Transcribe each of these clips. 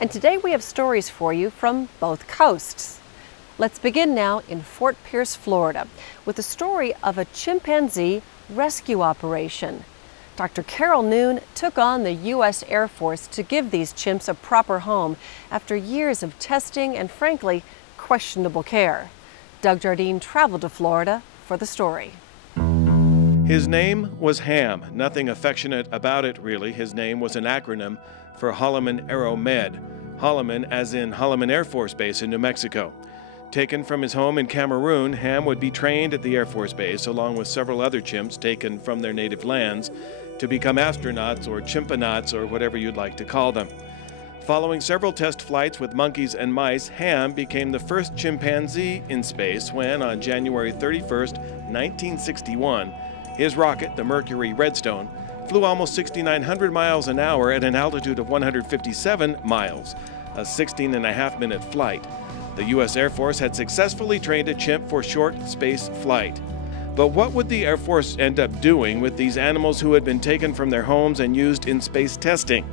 And today we have stories for you from both coasts. Let's begin now in Fort Pierce, Florida, with the story of a chimpanzee rescue operation. Dr. Carol Noon took on the U.S. Air Force to give these chimps a proper home after years of testing and, frankly, questionable care. Doug Jardine traveled to Florida for the story. His name was Ham. Nothing affectionate about it, really. His name was an acronym for Holloman Aero Med. Holloman as in Holloman Air Force Base in New Mexico. Taken from his home in Cameroon, Ham would be trained at the Air Force Base along with several other chimps taken from their native lands to become astronauts or chimpanauts or whatever you'd like to call them. Following several test flights with monkeys and mice, Ham became the first chimpanzee in space when, on January 31st, 1961, his rocket, the Mercury Redstone, flew almost 6,900 miles an hour at an altitude of 157 miles, a 16.5-minute flight. The U.S. Air Force had successfully trained a chimp for short space flight. But what would the Air Force end up doing with these animals who had been taken from their homes and used in space testing?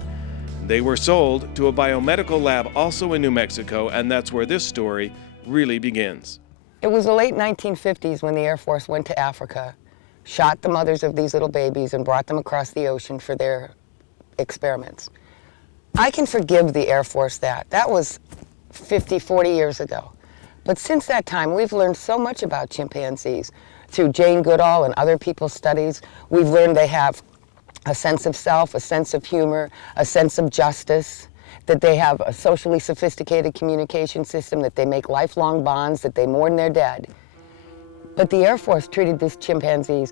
They were sold to a biomedical lab also in New Mexico, and that's where this story really begins. It was the late 1950s when the Air Force went to Africa, shot the mothers of these little babies, and brought them across the ocean for their experiments. I can forgive the Air Force that. That was 50, 40 years ago. But since that time, we've learned so much about chimpanzees. Through Jane Goodall and other people's studies, we've learned they have a sense of self, a sense of humor, a sense of justice, that they have a socially sophisticated communication system, that they make lifelong bonds, that they mourn their dead. But the Air Force treated these chimpanzees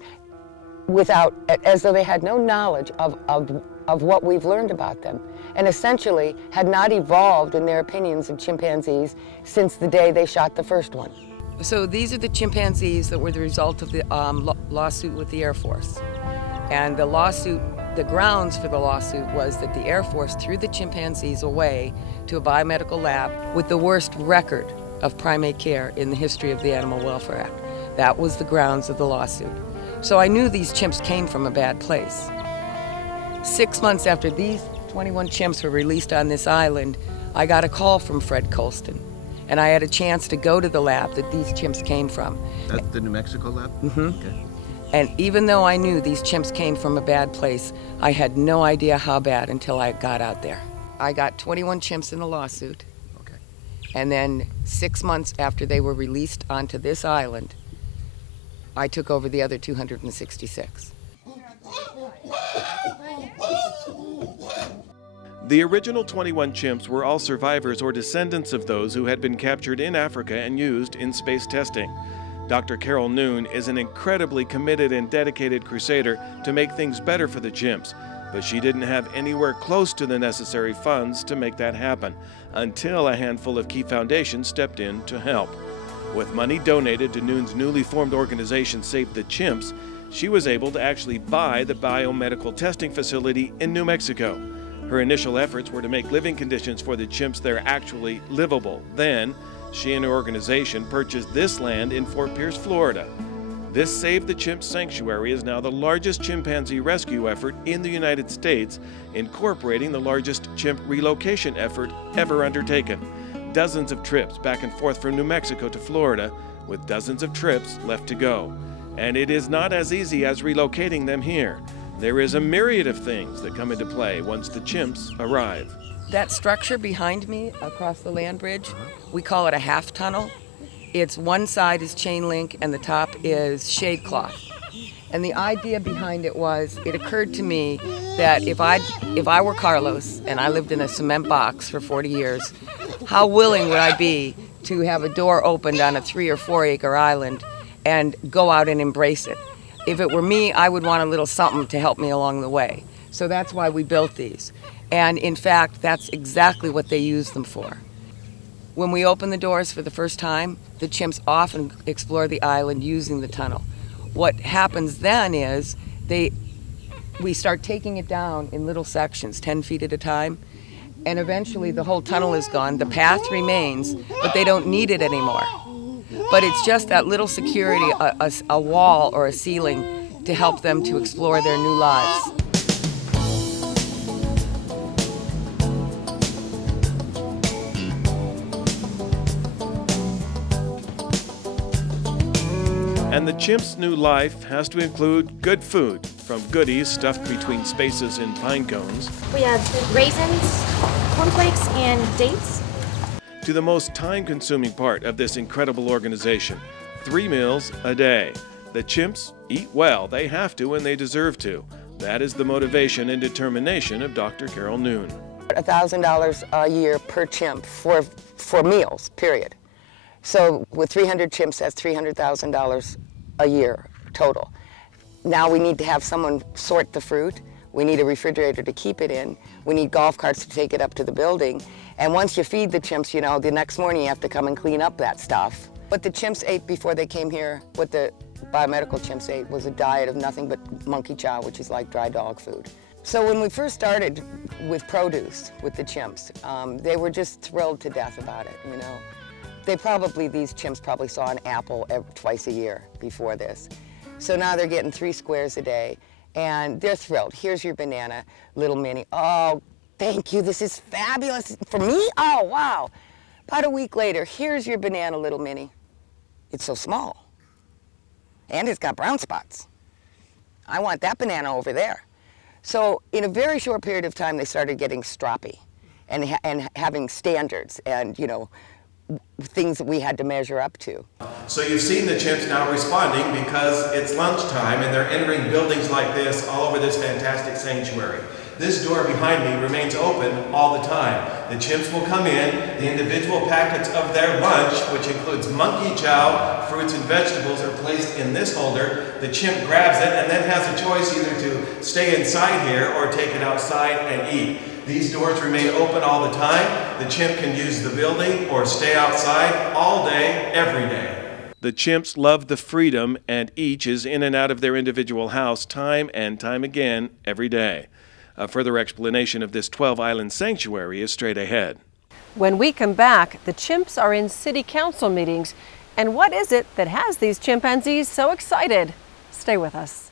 as though they had no knowledge of what we've learned about them, and essentially had not evolved in their opinions of chimpanzees since the day they shot the first one. So these are the chimpanzees that were the result of the lawsuit with the Air Force. And the lawsuit, the grounds for the lawsuit was that the Air Force threw the chimpanzees away to a biomedical lab with the worst record of primate care in the history of the Animal Welfare Act. That was the grounds of the lawsuit. So I knew these chimps came from a bad place. 6 months after these 21 chimps were released on this island, I got a call from Fred Colston. And I had a chance to go to the lab that these chimps came from. That's the New Mexico lab? Mm-hmm. Okay. And even though I knew these chimps came from a bad place, I had no idea how bad until I got out there. I got 21 chimps in the lawsuit. Okay. And then 6 months after they were released onto this island, I took over the other 266. The original 21 chimps were all survivors or descendants of those who had been captured in Africa and used in space testing. Dr. Carol Noon is an incredibly committed and dedicated crusader to make things better for the chimps, but she didn't have anywhere close to the necessary funds to make that happen until a handful of key foundations stepped in to help. With money donated to Noon's newly formed organization Save the Chimps, she was able to actually buy the biomedical testing facility in New Mexico. Her initial efforts were to make living conditions for the chimps there actually livable. Then, she and her organization purchased this land in Fort Pierce, Florida. This Save the Chimps sanctuary is now the largest chimpanzee rescue effort in the United States, incorporating the largest chimp relocation effort ever undertaken. Dozens of trips back and forth from New Mexico to Florida, with dozens of trips left to go. And it is not as easy as relocating them here. There is a myriad of things that come into play once the chimps arrive. That structure behind me across the land bridge, we call it a half tunnel. It's one side is chain link and the top is shade cloth. And the idea behind it was, it occurred to me that if I were Carlos and I lived in a cement box for 40 years, how willing would I be to have a door opened on a 3 or 4 acre island and go out and embrace it? If it were me, I would want a little something to help me along the way. So that's why we built these. And in fact, that's exactly what they use them for. When we open the doors for the first time, the chimps often explore the island using the tunnel. What happens then is we start taking it down in little sections, 10 feet at a time, and eventually the whole tunnel is gone. The path remains, but they don't need it anymore. But it's just that little security, a wall or a ceiling to help them to explore their new lives. And the chimp's new life has to include good food, from goodies stuffed between spaces in pine cones. We have raisins, cornflakes, and dates. To the most time-consuming part of this incredible organization, 3 meals a day. The chimps eat well. They have to and they deserve to. That is the motivation and determination of Dr. Carol Noon. $1,000 a year per chimp for meals, period. So with 300 chimps, that's $300,000 a year total. Now we need to have someone sort the fruit. We need a refrigerator to keep it in. We need golf carts to take it up to the building. And once you feed the chimps, you know, the next morning you have to come and clean up that stuff. What the chimps ate before they came here, what the biomedical chimps ate, was a diet of nothing but monkey chow, which is like dry dog food. So when we first started with produce with the chimps, they were just thrilled to death about it, you know. These chimps probably saw an apple twice a year before this. So now they're getting 3 squares a day, and they're thrilled. Here's your banana, little mini. Oh, thank you, this is fabulous. For me? Oh, wow. About a week later, here's your banana, little mini. It's so small, and it's got brown spots. I want that banana over there. So in a very short period of time, they started getting stroppy and having standards and, you know, things that we had to measure up to. So you've seen the chimps now responding because it's lunchtime and they're entering buildings like this all over this fantastic sanctuary. This door behind me remains open all the time. The chimps will come in, the individual packets of their lunch, which includes monkey chow, fruits and vegetables, are placed in this holder. The chimp grabs it and then has a choice either to stay inside here or take it outside and eat. These doors remain open all the time. The chimp can use the building or stay outside all day, every day. The chimps love the freedom, and each is in and out of their individual house time and time again every day. A further explanation of this 12-island sanctuary is straight ahead. When we come back, the chimps are in city council meetings. And what is it that has these chimpanzees so excited? Stay with us.